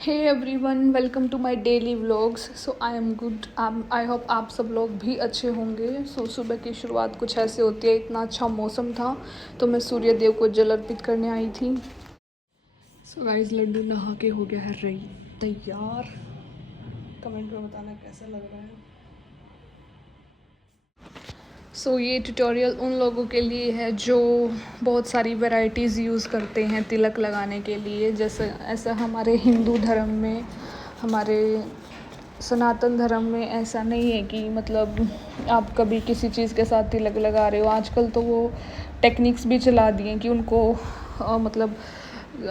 Hey everyone, welcome to my daily vlogs. So I am good. I hope आप सब लोग भी अच्छे होंगे। सुबह की शुरुआत कुछ ऐसे होती है। इतना अच्छा मौसम था तो मैं सूर्य देव को जल अर्पित करने आई थी। सो गाइस, लड्डू नहा के हो गया है तैयार। कमेंट में बताना कैसा लग रहा है। ये ट्यूटोरियल उन लोगों के लिए है जो बहुत सारी वैरायटीज़ यूज़ करते हैं तिलक लगाने के लिए। जैसे ऐसा हमारे हिंदू धर्म में, हमारे सनातन धर्म में ऐसा नहीं है कि मतलब आप कभी किसी चीज़ के साथ तिलक लगा रहे हो। आजकल तो वो टेक्निक्स भी चला दिए कि उनको मतलब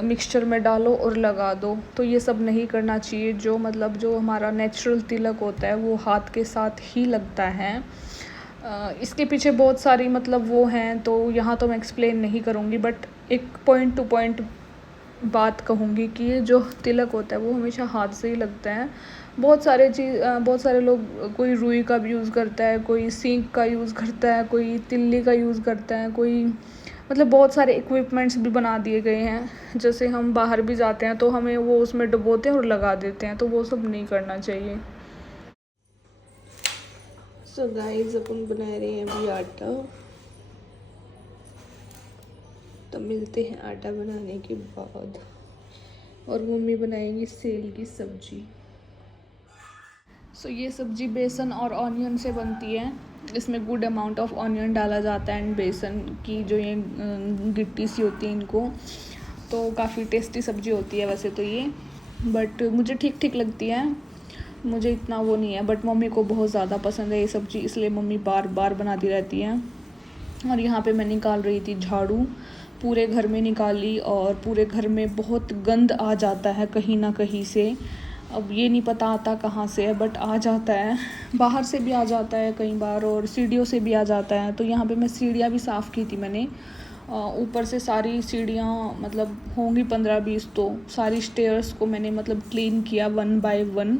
मिक्सचर में डालो और लगा दो। तो ये सब नहीं करना चाहिए। जो हमारा नेचुरल तिलक होता है वो हाथ के साथ ही लगता है। इसके पीछे बहुत सारी वो हैं, तो यहाँ तो मैं एक्सप्लेन नहीं करूँगी, बट एक पॉइंट टू पॉइंट बात कहूँगी कि ये जो तिलक होता है वो हमेशा हाथ से ही लगता है। बहुत सारे लोग, कोई रुई का भी यूज़ करता है, कोई सींक का यूज़ करता है, कोई तिल्ली का यूज़ करता है, कोई बहुत सारे इक्विपमेंट्स भी बना दिए गए हैं। जैसे हम बाहर भी जाते हैं तो हमें वो उसमें डुबोते हैं और लगा देते हैं, तो वो सब नहीं करना चाहिए। सो गाइस, अपन बना रहे हैं अभी आटा। तो मिलते हैं आटा बनाने के बाद। और मम्मी बनाएंगी सेल की सब्जी। ये सब्जी बेसन और ऑनियन से बनती है। इसमें गुड अमाउंट ऑफ ऑनियन डाला जाता है एंड बेसन की जो ये गिट्टी सी होती है इनको। तो काफ़ी टेस्टी सब्जी होती है वैसे तो ये, बट मुझे ठीक ठीक लगती है। मुझे इतना वो नहीं है, बट मम्मी को बहुत ज़्यादा पसंद है ये सब्जी, इसलिए मम्मी बार बार बनाती रहती है। और यहाँ पे मैं निकाल रही थी झाड़ू। पूरे घर में निकाली और पूरे घर में बहुत गंद आ जाता है कहीं ना कहीं से। अब ये नहीं पता आता कहाँ से है, बट आ जाता है। बाहर से भी आ जाता है कई बार और सीढ़ियों से भी आ जाता है। तो यहाँ पे मैं सीढ़ियाँ भी साफ़ की थी मैंने। ऊपर से सारी सीढ़ियाँ होंगी 15-20, तो सारी स्टेयर्स को मैंने क्लीन किया 1 बाय 1।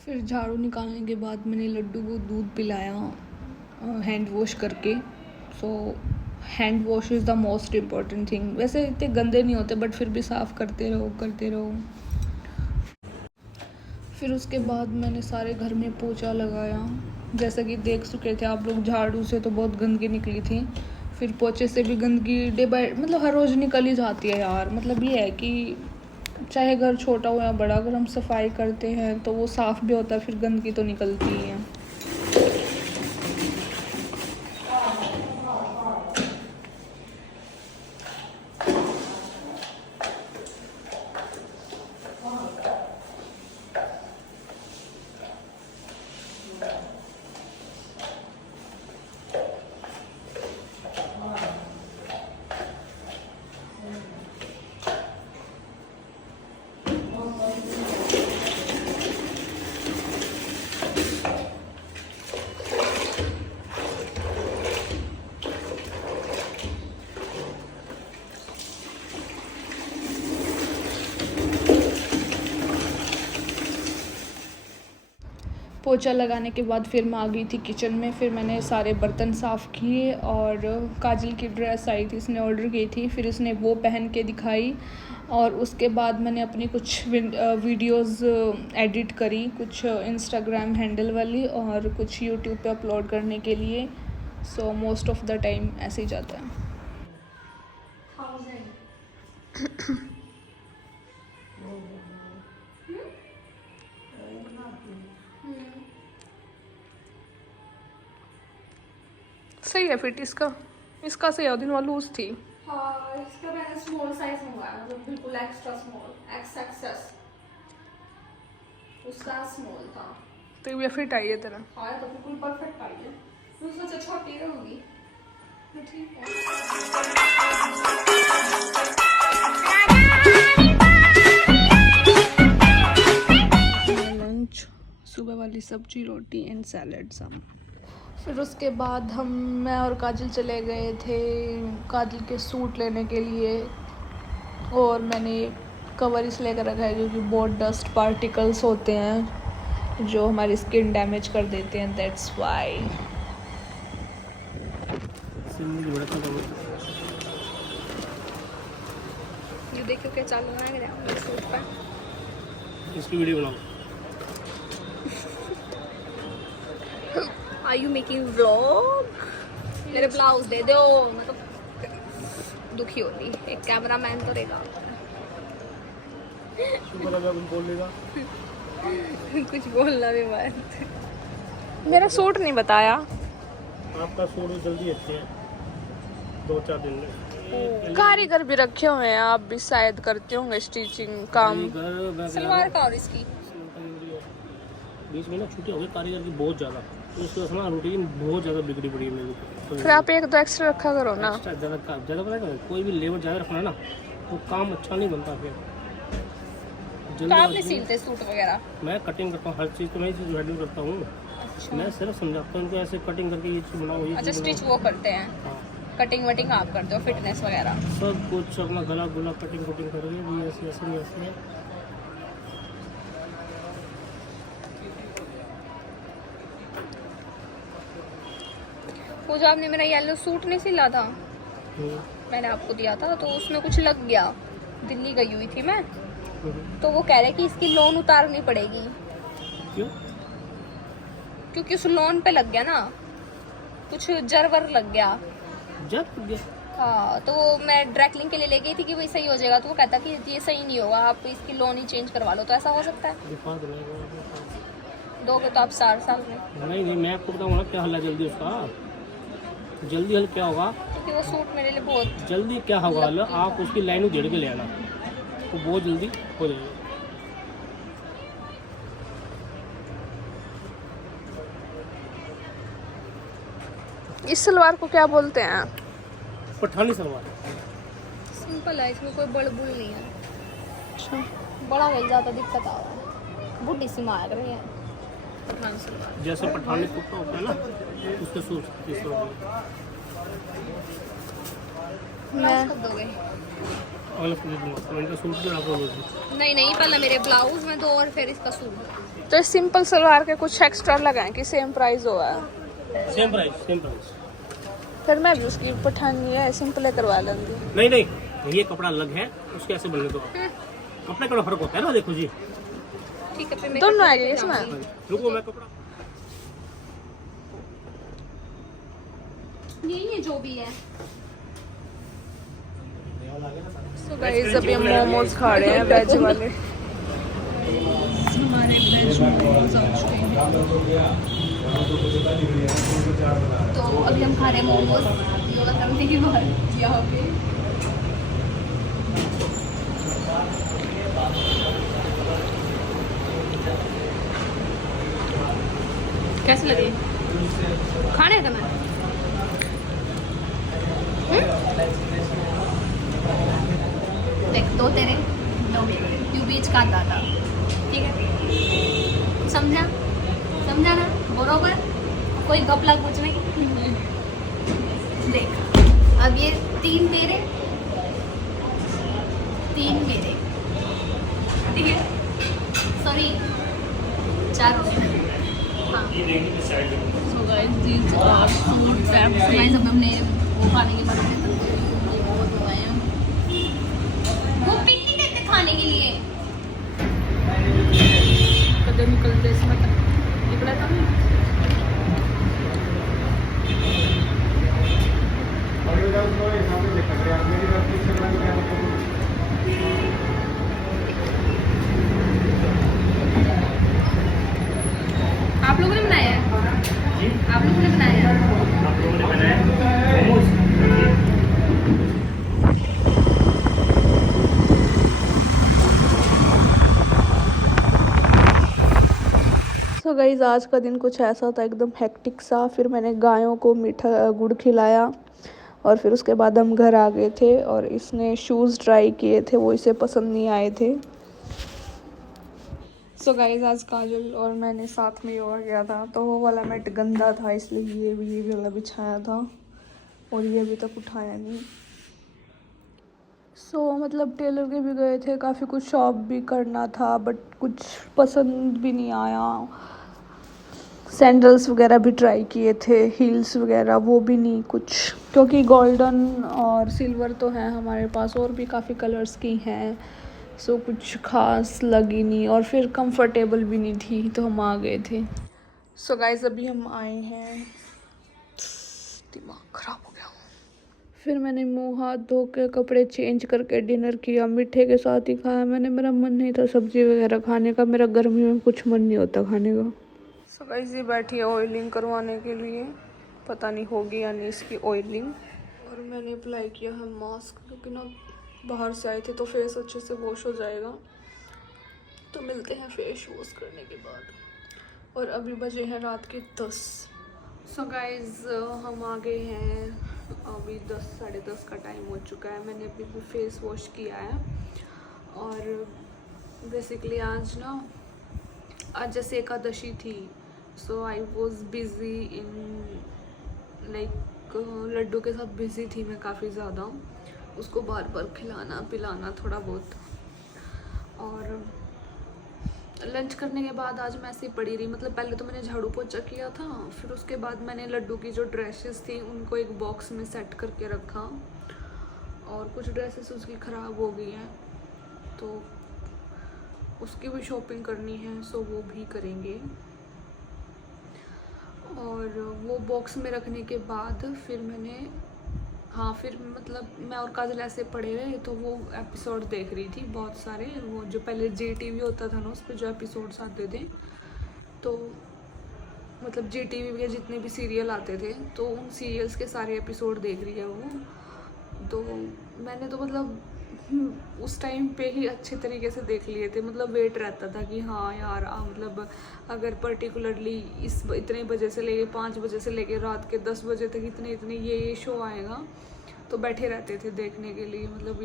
फिर झाड़ू निकालने के बाद मैंने लड्डू को दूध पिलाया हैंड वॉश करके। Hand wash is the most important thing. वैसे इतने गंदे नहीं होते, बट फिर भी साफ़ करते रहो। फिर उसके बाद मैंने सारे घर में पोछा लगाया। जैसा कि देख चुके थे आप लोग, झाड़ू से तो बहुत गंदगी निकली थी। फिर पोछे से भी गंदगी डे बाय हर रोज़ निकल ही जाती है यार। ये है कि चाहे घर छोटा हो या बड़ा, अगर हम सफाई करते हैं तो वो साफ़ भी होता है, फिर गंदगी तो निकलती ही है। पोछा लगाने के बाद फिर मैं आ गई थी किचन में। फिर मैंने सारे बर्तन साफ़ किए और काजल की ड्रेस आई थी, इसने ऑर्डर की थी, फिर इसने वो पहन के दिखाई। और उसके बाद मैंने अपनी कुछ वीडियोस एडिट करी, कुछ इंस्टाग्राम हैंडल वाली और कुछ यूट्यूब पे अपलोड करने के लिए। मोस्ट ऑफ द टाइम ऐसे ही जाता है। सही है फिट इसका सही है। दिन वाली लूज थी। हाँ, इसका मैंने स्मॉल साइज मंगाया, बिल्कुल एक्स्ट्रा स्मॉल, XXS। उसका स्मॉल था तो ये फिट आई है तेरा। हाँ, तो बिल्कुल परफेक्ट आई है। मैं सोचा छोटी रहूंगी, ठीक है। लंच, सुबह वाली सब्जी, रोटी एंड सैलड सब। फिर उसके बाद मैं और काजल चले गए थे काजल के सूट लेने के लिए, और मैंने कवर इसलिए कर रखा है क्योंकि बहुत डस्ट पार्टिकल्स होते हैं जो हमारी स्किन डैमेज कर देते हैं, दैट्स वाई। ये देखो क्या चालू लग रहा है सूट पर। इसकी वीडियो बनाओ। Are you making vlog? मेरे ब्लाउज दे दो, मैं तो दुखी होती। एक कैमरा मैन तो रहेगा। बोलेगा कुछ बोलना भी मत। मेरा सूट नहीं बताया। आपका सूट जल्दी अच्छे है 2-4 दिन में। कारीगर भी रखे हुए हैं, आप भी शायद करते होंगे स्टिचिंग काम। सलवार का और इसकी बीच में ना छुट्टी हो गई कारीगर की बहुत ज़्यादा, तो उसकी वजह से ना रूटीन बहुत ज़्यादा बिगड़ी पड़ी है मेरे को। फिर आप एक दो एक्स्ट्रा रखा करो ना। ज़्यादा पता है, कोई भी लेबर ज़्यादा रखना ना तो काम अच्छा नहीं बनता फिर। तो आप नहीं सिलते सूट वगैरह? मैं कटिंग करता हूँ, हर चीज़ तो मैं चीज़ हैंडल करता हूँ। मैं सिर्फ समझाता हूँ उनको ऐसे कटिंग करके ये चीज़ बनाओ, ये अच्छा, स्टिच वो करते हैं, कटिंग वटिंग आप करते हो, फिटनेस वगैरह सब कुछ अपना गला गुला कटिंग कुटिंग करेंगे। ये ऐसे ऐसे है। वो जो आपने मेरा येलो सूट नहीं सिला था, मैंने आपको दिया था, तो उसमें कुछ लग गया। दिल्ली गई हुई थी मैं, तो वो कह रहे कि इसकी लोन उतारनी पड़ेगी। क्यों? क्योंकि उस लोन पे लग गया ना, कुछ जरवर लग गया। हाँ, तो मैं ड्रैकलिंग के लिए ले गई थी कि वही सही हो जाएगा, तो वो कहता कि ये सही नहीं होगा, आप इसकी लोन ही चेंज करवा लो। तो ऐसा हो सकता है? दोगे तो आप 4 साल में? नहीं, मैं आपको बताऊँगा क्या हल है जल्दी उसका। जल्दी हल क्या होगा, क्योंकि वो सूट मेरे लिए बहुत जल्दी क्या होगा हल, आप उसकी लाइन उधेड़ के ले आना, तो बहुत जल्दी हो जाएगा। इस सलवार को क्या बोलते हैं? पठानी सलवार। सिंपल है, इसमें कोई बड़बुल नहीं है। अच्छा, बड़ा मिल जाता दिक्कत आ रहा है, बुढ़ी सी मार रही है। पठान सलवार जैसे पठानी कुर्ता होता है ना, उसके सूट मैं कब दोगे? अलग इनका सूट भी आपको नहीं, पहले मेरे ब्लाउज में दो और फिर इसका सूट। तो इस सिंपल सलवार के कुछ एक्स्ट्रा लगाएं कि सेम प्राइस होगा? Same price. फिर मैं भी उसकी पठानी है सिंपल करवा लूंगी। नहीं, ये कपड़ा अलग है, उसके ऐसे बनने दो। कपड़े का फर्क होता है ना, देखो जी। ठीक है, फिर मैं दोनों आएंगे इसमें। रुको, मैं कपड़ा यही है जो भी है। तो गाइस अभी हम मोमोज खा रहे हैं, वेज वाले। हमारे वेज मोमोज आ चुके हैं। तो अभी हम खा रहे हैं मोमोज योगा करने के बाद यहाँ पे। कैसे लगे खाने का? मैं देख, 2 तेरे 2 मेरे, तू बीच का दादा, ठीक है? समझा ना बरोबर? कोई घपला कुछ नहीं। देख, अब ये 3 तेरे 3 मेरे, ठीक है? सॉरी 4 हाँ। So guys, these are food facts. Guys, अब हमने वो खाने के बाद मोमोज मंगाए हैं। वो पिक नहीं देते खाने के लिए। कदम निकलते इसमें निकला था नहीं। आप लोगों ने बनाया है? आप लोगों ने बनाया है? आप लोगों ने बनाया मोमोज। तो गाइस आज का दिन कुछ ऐसा था, एकदम हेक्टिक सा। फिर मैंने गायों को मीठा गुड़ खिलाया और फिर उसके बाद हम घर आ गए थे। और इसने शूज़ ट्राई किए थे, वो इसे पसंद नहीं आए थे। सो गाइस आज काजल और मैंने साथ में योगा किया था, तो वो वाला मैट गंदा था इसलिए ये वाला बिछाया था और ये अभी तक उठाया नहीं। सो मतलब टेलर के भी गए थे, काफ़ी कुछ शॉप भी करना था बट कुछ पसंद भी नहीं आया। सैंडल्स वगैरह भी ट्राई किए थे, हील्स वगैरह, वो भी नहीं कुछ, क्योंकि गोल्डन और सिल्वर तो है हमारे पास और भी काफ़ी कलर्स की हैं। सो कुछ खास लगी नहीं और फिर कंफर्टेबल भी नहीं थी, तो हम आ गए थे। सो गाइस अभी हम आए हैं, दिमाग ख़राब हो गया। फिर मैंने मुंह हाथ धो के कपड़े चेंज करके डिनर किया, मीठे के साथ ही खाया मैंने। मेरा मन नहीं था सब्जी वगैरह खाने का, मेरा गर्मी में कुछ मन नहीं होता खाने का। सो गाइस ये बैठी है ऑयलिंग करवाने के लिए, पता नहीं होगी या नहीं इसकी ऑयलिंग। और मैंने अप्लाई किया है मास्क, क्योंकि ना बाहर से आए थे तो फेस अच्छे से वॉश हो जाएगा। तो मिलते हैं फेस वॉश करने के बाद। और अभी बजे हैं रात के 10। सो गाइस हम आ गए हैं, अभी 10 साढ़े 10 का टाइम हो चुका है। मैंने अभी भी फेस वॉश किया है। और बेसिकली आज जैसे एकादशी थी, so I was busy in like laddu के साथ बिज़ी थी मैं काफ़ी ज़्यादा, उसको बार बार खिलाना पिलाना थोड़ा बहुत। और लंच करने के बाद आज मैं ऐसे ही पड़ी रही, मतलब पहले तो मैंने झाड़ू पोछा किया था, फिर उसके बाद मैंने लड्डू की जो ड्रेसेस थी उनको एक बॉक्स में सेट करके रखा। और कुछ ड्रेसेस उसकी ख़राब हो गई हैं, तो उसकी भी शॉपिंग करनी है, सो वो भी करेंगे। और वो बॉक्स में रखने के बाद फिर मतलब मैं और काजल ऐसे पड़े रहे, तो वो एपिसोड देख रही थी बहुत सारे, वो जो पहले JTV होता था ना, उस पर जो एपिसोड्स आते थे, तो मतलब JTV के जितने भी सीरियल आते थे, तो उन सीरियल्स के सारे एपिसोड देख रही है वो। तो मैंने तो मतलब उस टाइम पे ही अच्छे तरीके से देख लिए थे, मतलब वेट रहता था कि हाँ यार मतलब अगर पर्टिकुलरली इतने बजे से लेके 5 बजे से लेके रात के 10 बजे तक इतने ये शो आएगा, तो बैठे रहते थे देखने के लिए। मतलब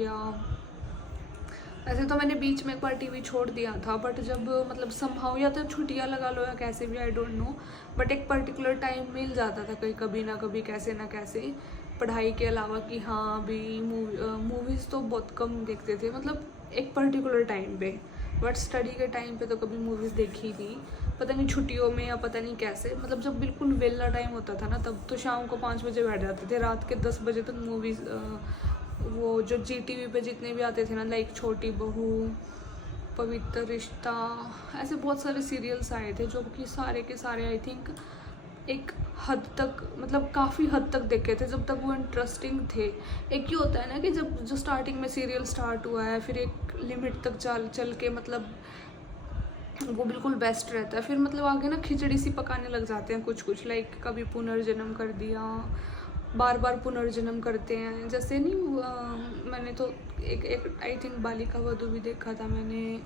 ऐसे तो मैंने बीच में एक बार TV छोड़ दिया था, बट जब मतलब समहाउ या तो छुट्टियां लगा लो या कैसे भी, आई डोंट नो, बट एक पर्टिकुलर टाइम मिल जाता था कहीं कभी ना कभी, कैसे ना कैसे, पढ़ाई के अलावा कि हाँ भी मूवीज़ तो बहुत कम देखते थे, मतलब एक पर्टिकुलर टाइम पे। बट स्टडी के टाइम पे तो कभी मूवीज़ देखी नहीं, पता नहीं छुट्टियों में या पता नहीं कैसे, मतलब जब बिल्कुल वेला टाइम होता था ना, तब तो शाम को 5 बजे बैठ जाते थे, रात के 10 बजे तक मूवीज़ वो जो JTV पे जितने भी आते थे ना, लाइक छोटी बहू, पवित्र रिश्ता, ऐसे बहुत सारे सीरियल्स आए थे, जो कि सारे के सारे आई थिंक एक हद तक, मतलब काफ़ी हद तक देखे थे, जब तक वो इंटरेस्टिंग थे। एक ही होता है ना कि जब जो स्टार्टिंग में सीरियल स्टार्ट हुआ है, फिर एक लिमिट तक चल के मतलब वो बिल्कुल बेस्ट रहता है, फिर मतलब आगे ना खिचड़ी सी पकाने लग जाते हैं कुछ लाइक कभी पुनर्जन्म कर दिया, बार बार पुनर्जन्म करते हैं, जैसे नहीं मैंने तो एक आई थिंक बालिका वधू भी देखा था मैंने।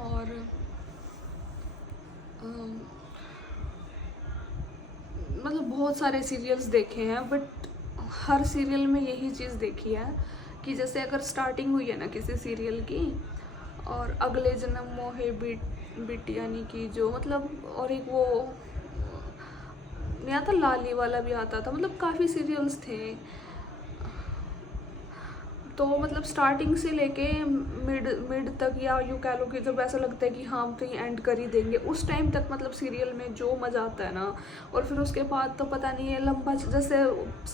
और मतलब बहुत सारे सीरियल्स देखे हैं, बट हर सीरियल में यही चीज़ देखी है कि जैसे अगर स्टार्टिंग हुई है ना किसी सीरियल की, और अगले जन्म मोहे बिटियानी की जो मतलब, और एक वो नहीं आता लाली वाला भी आता था, मतलब काफ़ी सीरियल्स थे। तो मतलब स्टार्टिंग से लेके मिड तक, या यूँ कह लो कि जब ऐसा लगता है कि हाँ तो ये एंड कर ही देंगे, उस टाइम तक मतलब सीरियल में जो मज़ा आता है ना, और फिर उसके बाद तो पता नहीं है लंबा, जैसे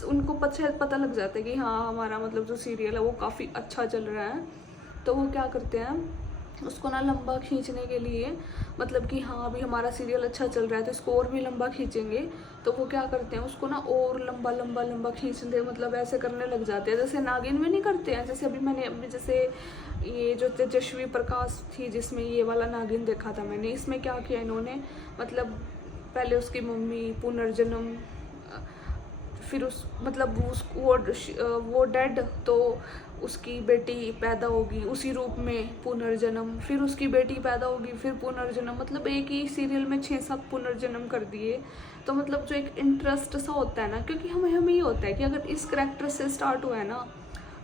उनको पता लग जाता है कि हाँ हमारा मतलब जो सीरियल है वो काफ़ी अच्छा चल रहा है, तो वो क्या करते हैं उसको ना लंबा खींचने के लिए, मतलब कि हाँ अभी हमारा सीरियल अच्छा चल रहा है तो इसको और भी लंबा खींचेंगे, तो वो क्या करते हैं उसको ना और लंबा खींचते, मतलब ऐसे करने लग जाते हैं, जैसे नागिन में नहीं करते हैं। जैसे अभी जैसे ये जो तेजस्वी प्रकाश थी जिसमें ये वाला नागिन देखा था मैंने, इसमें क्या किया इन्होंने, मतलब पहले उसकी मम्मी पुनर्जन्म, फिर वो डेड, तो उसकी बेटी पैदा होगी उसी रूप में पुनर्जन्म, फिर उसकी बेटी पैदा होगी फिर पुनर्जन्म, मतलब एक ही सीरियल में 6-7 पुनर्जन्म कर दिए। तो मतलब जो एक इंटरेस्ट सा होता है ना, क्योंकि हमें ये होता है कि अगर इस करैक्टर से स्टार्ट हुआ है ना,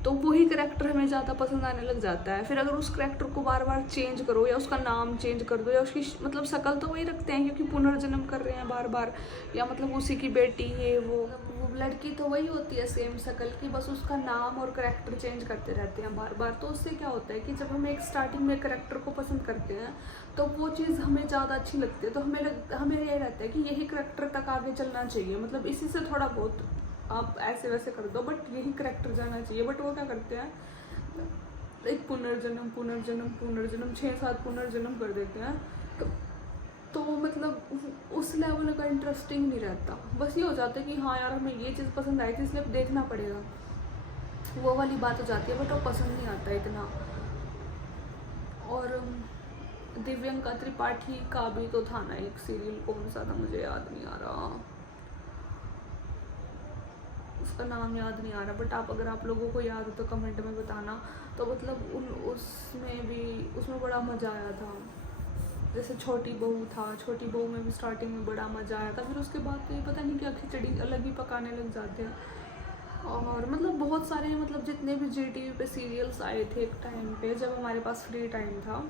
तो वही करेक्टर हमें ज़्यादा पसंद आने लग जाता है। फिर अगर उस करेक्टर को बार बार चेंज करो या उसका नाम चेंज कर दो या उसकी मतलब शक्ल तो वही रखते हैं क्योंकि पुनर्जन्म कर रहे हैं बार बार, या मतलब उसी की बेटी है वो लड़की तो वही होती है सेम शक्ल की, बस उसका नाम और करेक्टर चेंज करते रहते हैं बार बार। तो उससे क्या होता है कि जब हम एक स्टार्टिंग में करेक्टर को पसंद करते हैं तो वो चीज़ हमें ज़्यादा अच्छी लगती है, तो हमें ये रहता है कि यही करेक्टर तक आगे चलना चाहिए, मतलब इसी से थोड़ा बहुत आप ऐसे वैसे कर दो बट यही करेक्टर जाना चाहिए। बट वो क्या करते हैं, एक पुनर्जन्म पुनर्जन्म पुनर्जन्म 6-7 पुनर्जन्म कर देते हैं, तो मतलब उस लेवल का इंटरेस्टिंग नहीं रहता। बस ये हो जाता है कि हाँ यार हमें ये चीज़ पसंद आई थी इसलिए अब देखना पड़ेगा, वो वाली बात हो जाती है, बट वो पसंद नहीं आता इतना। और दिव्यंका त्रिपाठी का भी तो था ना एक सीरियल, कौन सा था मुझे याद नहीं आ रहा, उसका नाम याद नहीं आ रहा, बट अगर आप लोगों को याद हो तो कमेंट में बताना। तो मतलब उसमें बड़ा मज़ा आया था। जैसे छोटी बहू था, छोटी बहू में भी स्टार्टिंग में बड़ा मज़ा आया था, फिर उसके बाद तो ये पता नहीं क्या खिचड़ी अलग ही पकाने लग जाते हैं। और मतलब बहुत सारे मतलब जितने भी GTV पे सीरियल्स आए थे एक टाइम पे जब हमारे पास फ्री टाइम था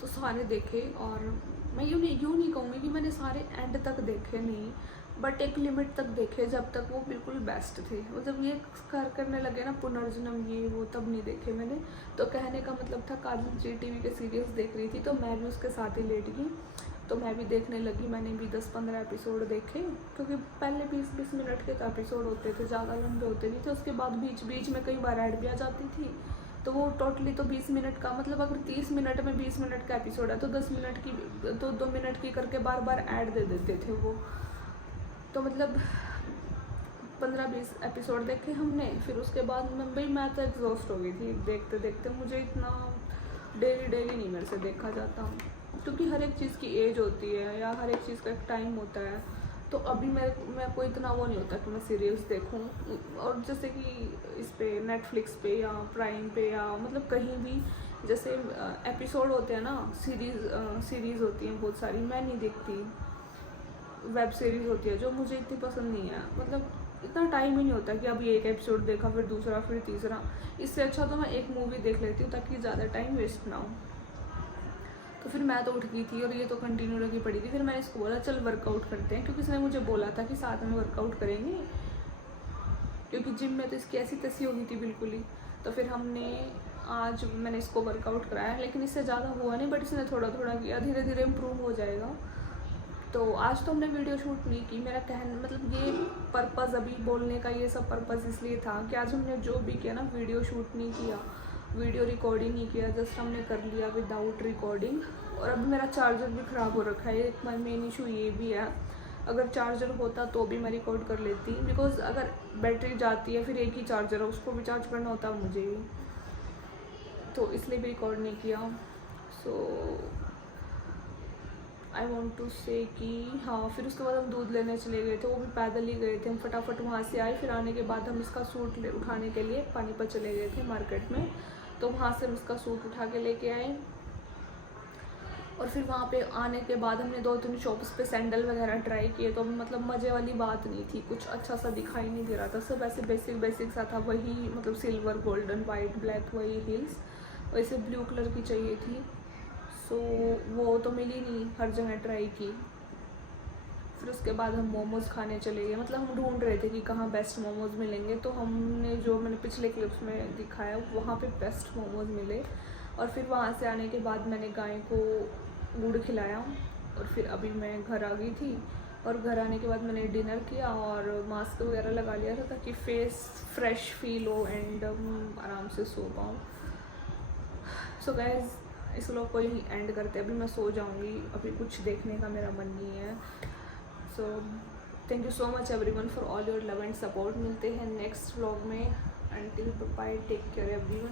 तो सारे देखे। और मैं यूँ नहीं कहूँगी कि मैंने सारे एंड तक देखे नहीं, बट एक लिमिट तक देखे जब तक वो बिल्कुल बेस्ट थे। और जब ये करने लगे ना पुनर्जन्म ये वो, तब नहीं देखे मैंने। तो कहने का मतलब था काजल GTV के सीरियल्स देख रही थी तो मैं भी उसके साथ ही लेट गई, तो मैं भी देखने लगी। मैंने भी 10-15 एपिसोड देखे क्योंकि पहले 20-20 मिनट के एपिसोड होते थे, ज़्यादा लंबे होते नहीं थे। उसके बाद बीच में कई बार ऐड भी आ जाती थी, तो वो टोटली तो 20 मिनट का, मतलब अगर 30 मिनट में 20 मिनट का एपिसोड है तो 10 मिनट की तो 2 मिनट की करके बार बार ऐड दे देते थे वो। तो मतलब 15-20 एपिसोड देखे हमने। फिर उसके बाद मैं तो एग्जॉस्ट हो गई थी देखते देखते। मुझे इतना डेली नहीं मेरे से देखा जाता क्योंकि हर एक चीज़ की एज होती है या हर एक चीज़ का एक टाइम होता है। तो अभी मैं कोई इतना वो नहीं होता कि मैं सीरियल्स देखूं। और जैसे कि इस पे नेटफ्लिक्स पे या प्राइम पे या मतलब कहीं भी जैसे एपिसोड होते हैं ना, सीरीज़ होती हैं बहुत सारी, मैं नहीं देखती। वेब सीरीज़ होती है जो मुझे इतनी पसंद नहीं है, मतलब इतना टाइम ही नहीं होता कि अभी एक एपिसोड देखा फिर दूसरा फिर तीसरा। इससे अच्छा तो मैं एक मूवी देख लेती हूँ ताकि ज़्यादा टाइम वेस्ट ना हो। तो फिर मैं तो उठ गई थी और ये तो कंटिन्यू लगी पड़ी थी। फिर मैंने इसको बोला चल वर्कआउट करते हैं, क्योंकि इसने मुझे बोला था कि साथ में वर्कआउट करेंगे, क्योंकि जिम में तो इसकी ऐसी तैसी हो गई थी बिल्कुल ही। तो फिर आज मैंने इसको वर्कआउट कराया, लेकिन इससे ज़्यादा हुआ नहीं, बट इसने थोड़ा थोड़ा किया, धीरे धीरे इम्प्रूव हो जाएगा। तो आज तो हमने वीडियो शूट नहीं की। मेरा मतलब ये पर्पज़ अभी बोलने का ये सब पर्पज़ इसलिए था कि आज हमने जो भी किया ना, वीडियो शूट नहीं किया, वीडियो रिकॉर्डिंग नहीं किया, जस्ट हमने कर लिया विदाउट रिकॉर्डिंग। और अभी मेरा चार्जर भी ख़राब हो रखा है, एक मेन इशू ये भी है। अगर चार्जर होता तो भी मैं रिकॉर्ड कर लेती, बिकॉज अगर बैटरी जाती है फिर एक ही चार्जर है, उसको भी चार्ज करना होता है मुझे, तो इसलिए भी रिकॉर्ड नहीं किया। सो आई वॉन्ट टू से कि हाँ, फिर उसके बाद हम दूध लेने चले गए थे, वो भी पैदल ही गए थे हम। फटाफट वहाँ से आए, फिर आने के बाद हम इसका सूट उठाने के लिए पानीपत चले गए थे मार्केट में। तो वहाँ से हम इसका सूट उठा के लेके आए। और फिर वहाँ पे आने के बाद हमने 2-3 शॉप्स पे सैंडल वगैरह ट्राई किए, तो मतलब मज़े वाली बात नहीं थी, कुछ अच्छा सा दिखाई नहीं दे रहा था, सब ऐसे बेसिक सा था। वही मतलब सिल्वर, गोल्डन, वाइट, ब्लैक वही हील्स, वैसे ब्लू कलर की चाहिए थी। सो वो तो मिली नहीं, हर जगह ट्राई की। फिर उसके बाद हम मोमोज़ खाने चले गए, मतलब हम ढूंढ रहे थे कि कहाँ बेस्ट मोमोज़ मिलेंगे। तो हमने जो मैंने पिछले क्लिप्स में दिखाया वहाँ पे बेस्ट मोमोज़ मिले। और फिर वहाँ से आने के बाद मैंने गाय को गुड़ खिलाया और फिर अभी मैं घर आ गई थी। और घर आने के बाद मैंने डिनर किया और मास्क वगैरह लगा लिया था ताकि फेस फ्रेश फील हो एंड आराम से सो पाऊँ। सो गाइस, इस व्लॉग को यही एंड करते हैं। अभी मैं सो जाऊंगी, अभी कुछ देखने का मेरा मन नहीं है। So thank you so much everyone for all your love and support. मिलते हैं नेक्स्ट व्लॉग में। Until bye, take care everyone.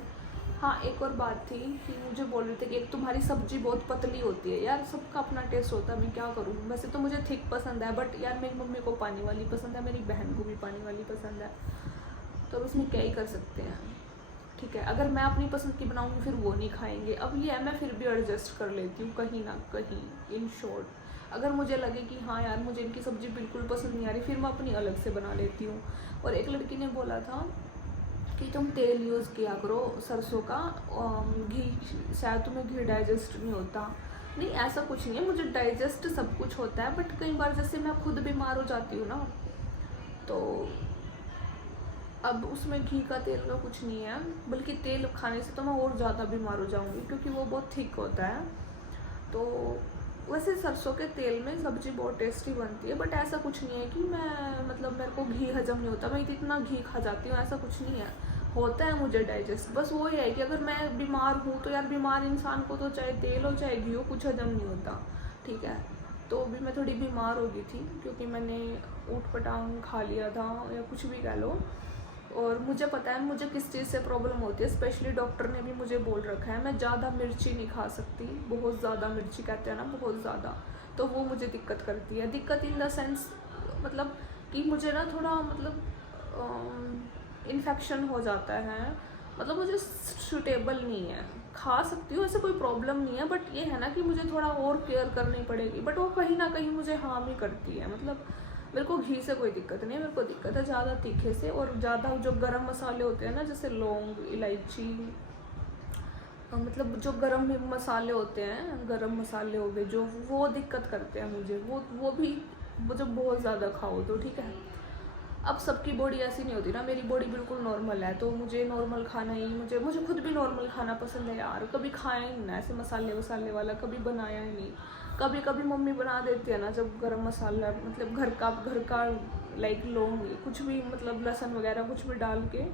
हाँ, एक और बात थी कि मुझे बोल रहे थे कि एक तुम्हारी सब्ज़ी बहुत पतली होती है। यार सबका अपना टेस्ट होता है, मैं क्या करूँ। वैसे तो मुझे थिक पसंद है, बट यार मेरी मम्मी को पानी वाली पसंद है, मेरी बहन को भी पानी वाली पसंद है, तो उसमें क्या ही कर सकते हैं। ठीक है, अगर मैं अपनी पसंद की बनाऊंगी फिर वो नहीं खाएंगे। अब ये है, मैं फिर भी एडजस्ट कर लेती हूँ कहीं ना कहीं। इन शॉर्ट, अगर मुझे लगे कि हाँ यार मुझे इनकी सब्ज़ी बिल्कुल पसंद नहीं आ रही, फिर मैं अपनी अलग से बना लेती हूँ। और एक लड़की ने बोला था कि तुम तेल यूज़ किया करो सरसों का, घी शायद तुम्हें घी डाइजेस्ट नहीं होता। नहीं, ऐसा कुछ नहीं है, मुझे डाइजेस्ट सब कुछ होता है, बट कई बार जैसे मैं खुद बीमार हो जाती हूँ ना, तो अब उसमें घी का तेल का कुछ नहीं है, बल्कि तेल खाने से तो मैं और ज़्यादा बीमार हो जाऊँगी, क्योंकि वो बहुत थिक होता है। तो वैसे सरसों के तेल में सब्ज़ी बहुत टेस्टी बनती है, बट ऐसा कुछ नहीं है कि मैं मतलब मेरे को घी हजम नहीं होता, मैं इतना घी खा जाती हूँ, ऐसा कुछ नहीं है, होता है मुझे डाइजेस्ट। बस वो ही है कि अगर मैं बीमार हूँ तो यार, बीमार इंसान को तो चाहे तेल हो चाहे घी हो, कुछ हजम नहीं होता, ठीक है। तो अभी मैं थोड़ी बीमार हो गई थी, क्योंकि मैंने ऊट पटांग खा लिया था, या कुछ भी कह लो, और मुझे पता है मुझे किस चीज़ से प्रॉब्लम होती है। स्पेशली डॉक्टर ने भी मुझे बोल रखा है मैं ज़्यादा मिर्ची नहीं खा सकती, बहुत ज़्यादा मिर्ची कहते हैं ना, बहुत ज़्यादा, तो वो मुझे दिक्कत करती है। दिक्कत इन द सेंस मतलब कि मुझे ना थोड़ा मतलब इन्फेक्शन हो जाता है, मतलब मुझे सूटेबल नहीं है। खा सकती हूँ, ऐसे कोई प्रॉब्लम नहीं है, बट ये है ना कि मुझे थोड़ा और केयर करनी पड़ेगी, बट वो कहीं ना कहीं मुझे हार्म ही करती है। मतलब मेरे को घी से कोई दिक्कत नहीं है, मेरे को दिक्कत है ज़्यादा तीखे से, और ज़्यादा जो गरम मसाले होते हैं ना, जैसे लौंग, इलायची, मतलब जो गरम मसाले होते हैं, गरम मसाले हो गए जो, वो दिक्कत करते हैं मुझे, वो भी मुझे बहुत ज़्यादा खाओ तो ठीक है। अब सबकी बॉडी ऐसी नहीं होती ना, मेरी बॉडी बिल्कुल नॉर्मल है, तो मुझे नॉर्मल खाना ही, मुझे खुद भी नॉर्मल खाना पसंद है यार। कभी खाया ही नहीं ऐसे मसाले वसाले वाला, कभी बनाया ही नहीं। कभी कभी मम्मी बना देती है ना, जब गरम मसाला मतलब घर का लाइक लौंग, कुछ भी मतलब लहसुन वगैरह कुछ भी डाल के,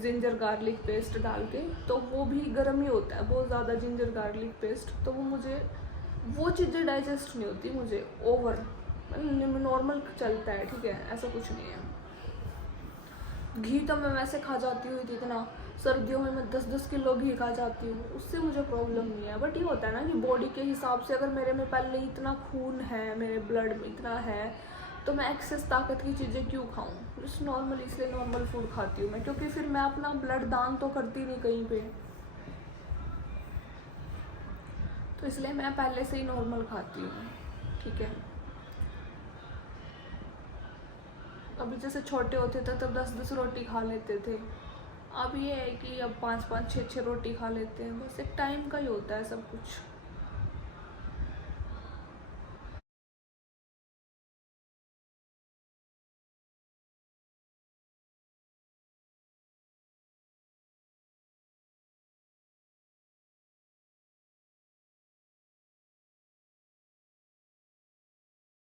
जिंजर गार्लिक पेस्ट डाल के, तो वो भी गर्म ही होता है बहुत ज़्यादा, जिंजर गार्लिक पेस्ट, तो वो मुझे वो चीज़ें डाइजेस्ट नहीं होती मुझे, ओवर नॉर्मल चलता है, ठीक है, ऐसा कुछ नहीं है। घी तो मैं वैसे खा जाती हूँ इतना, सर्दियों में मैं 10-10 किलो घी खा जाती हूँ, उससे मुझे प्रॉब्लम नहीं है। बट ये होता है ना कि बॉडी के हिसाब से, अगर मेरे में पहले ही इतना खून है, मेरे ब्लड में इतना है, तो मैं एक्सेस ताकत की चीज़ें क्यों खाऊं? जस्ट नॉर्मल, इसलिए नॉर्मल फूड खाती हूँ मैं, क्योंकि फिर मैं अपना ब्लड दान तो करती नहीं कहीं पे, तो इसलिए मैं पहले से ही नॉर्मल खाती हूँ, ठीक है। अभी जैसे छोटे होते थे तब 10-10 रोटी खा लेते थे, अब ये है कि अब 5-5, 6-6 रोटी खा लेते हैं, बस एक टाइम का ही होता है सब कुछ।